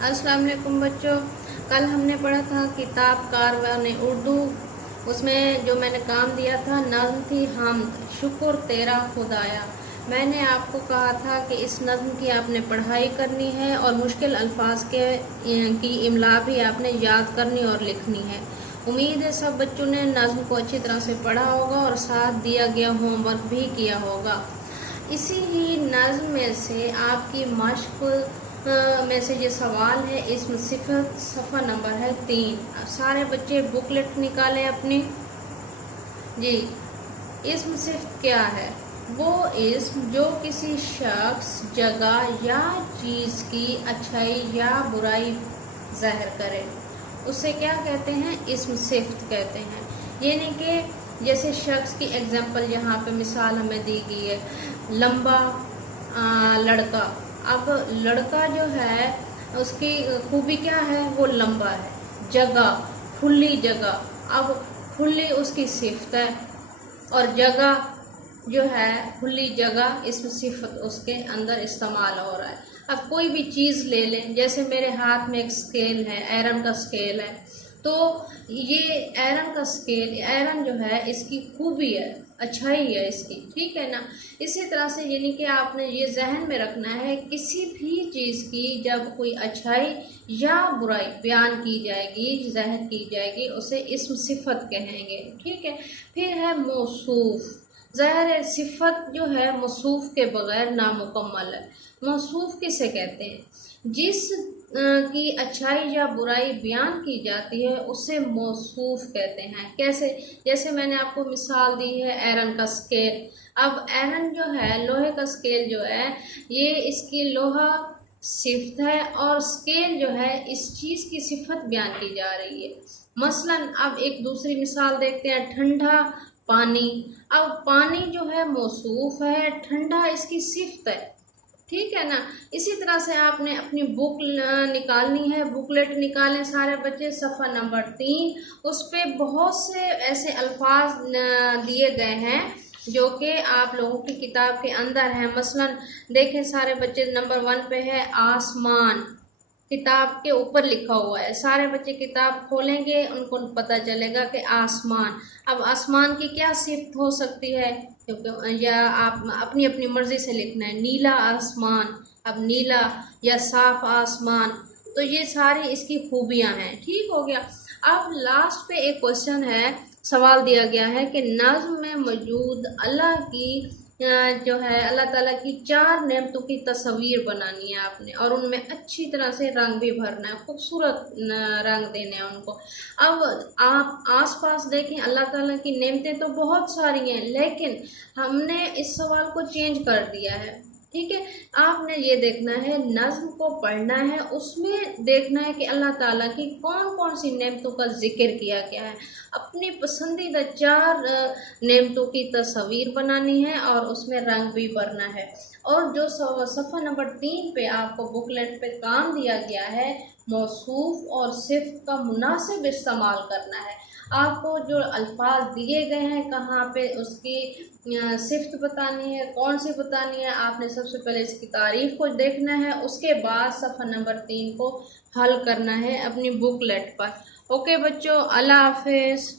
अस्सलाम वालेकुम बच्चों। कल हमने पढ़ा था किताब कारवान उर्दू। उसमें जो मैंने काम दिया था नज़्म थी हमद, शुक्र तेरा खुदाया। मैंने आपको कहा था कि इस नज़्म की आपने पढ़ाई करनी है और मुश्किल अल्फाज की इमला भी आपने याद करनी और लिखनी है। उम्मीद है सब बच्चों ने नज़्म को अच्छी तरह से पढ़ा होगा और साथ दिया गया होमवर्क भी किया होगा। इसी ही नज़्म में से आपकी मश्क में से ये सवाल है, इसमें सिफत सफ़ा नंबर है 3। सारे बच्चे बुकलेट निकालें अपनी। जी, इस्म सिफ्त क्या है? वो इस्म जो किसी शख्स, जगह या चीज़ की अच्छाई या बुराई ज़ाहिर करे, उसे क्या कहते हैं? इस्म सिफ्त कहते हैं। यानी कि जैसे शख्स की एग्जाम्पल यहाँ पे मिसाल हमें दी गई है, लंबा लड़का। अब लड़का जो है उसकी खूबी क्या है? वो लंबा है। जगह, खुली जगह। अब खुली उसकी सिफ्त है और जगह जो है खुली जगह, इसमें सिफत उसके अंदर इस्तेमाल हो रहा है। अब कोई भी चीज़ ले लें, जैसे मेरे हाथ में एक स्केल है, आयरन का स्केल है, तो ये आयरन का स्केल, आयरन जो है इसकी खूबी है, अच्छाई है इसकी, ठीक है ना। इसी तरह से यानी कि आपने ये जहन में रखना है, किसी भी चीज़ की जब कोई अच्छाई या बुराई बयान की जाएगी, ज़ाहिर की जाएगी, उसे इस्म सिफत कहेंगे, ठीक है। फिर है मौसूफ। ज़ाहिर है सिफत जो है मौसूफ के बगैर नामुकम्मल है। मौसूफ किसे कहते हैं? जिस की अच्छाई या बुराई बयान की जाती है उसे मौसूफ कहते हैं। कैसे? जैसे मैंने आपको मिसाल दी है आयरन का स्केल। अब आयरन जो है, लोहे का स्केल जो है, ये इसकी लोहा सिफ्त है और स्केल जो है इस चीज़ की सिफत बयान की जा रही है। मसलन अब एक दूसरी मिसाल देखते हैं, ठंडा पानी। अब पानी जो है मौसूफ है, ठंडा इसकी सिफ्त है, ठीक है ना। इसी तरह से आपने अपनी बुक निकालनी है, बुकलेट निकालें सारे बच्चे, सफ़ा नंबर 3। उस पर बहुत से ऐसे अल्फाज दिए गए हैं जो कि आप लोगों की किताब के अंदर हैं। मसलन देखें सारे बच्चे, नंबर 1 पे है आसमान, किताब के ऊपर लिखा हुआ है। सारे बच्चे किताब खोलेंगे, उनको पता चलेगा कि आसमान। अब आसमान की क्या सिफ्त हो सकती है? क्योंकि या आप अपनी अपनी मर्जी से लिखना है, नीला आसमान। अब नीला या साफ आसमान, तो ये सारी इसकी खूबियां हैं, ठीक हो गया। अब लास्ट पे एक क्वेश्चन है, सवाल दिया गया है कि नज़्म में मौजूद अल्लाह की जो है अल्लाह ताला की 4 नेमतों की तस्वीर बनानी है आपने, और उनमें अच्छी तरह से रंग भी भरना है, खूबसूरत रंग देने हैं उनको। अब आप आसपास देखें, अल्लाह ताला की नेमतें तो बहुत सारी हैं, लेकिन हमने इस सवाल को चेंज कर दिया है, ठीक है। आपने ये देखना है, नज़्म को पढ़ना है, उसमें देखना है कि अल्लाह ताला की कौन कौन सी नेमतों का जिक्र किया गया है। अपनी पसंदीदा 4 नेमतों की तस्वीर बनानी है और उसमें रंग भी भरना है। और जो सफ़ा नंबर 3 पे आपको बुकलेट पे काम दिया गया है, मौसूफ और सिफ्त का मुनासिब इस्तेमाल करना है। आपको जो अल्फाज दिए गए हैं, कहाँ पे उसकी सिफ्त बतानी है, कौन सी बतानी है, आपने सबसे पहले इसकी तारीफ को देखना है, उसके बाद सफ़ा नंबर 3 को हल करना है अपनी बुकलेट पर। ओके बच्चों, अल्लाह हाफिज़।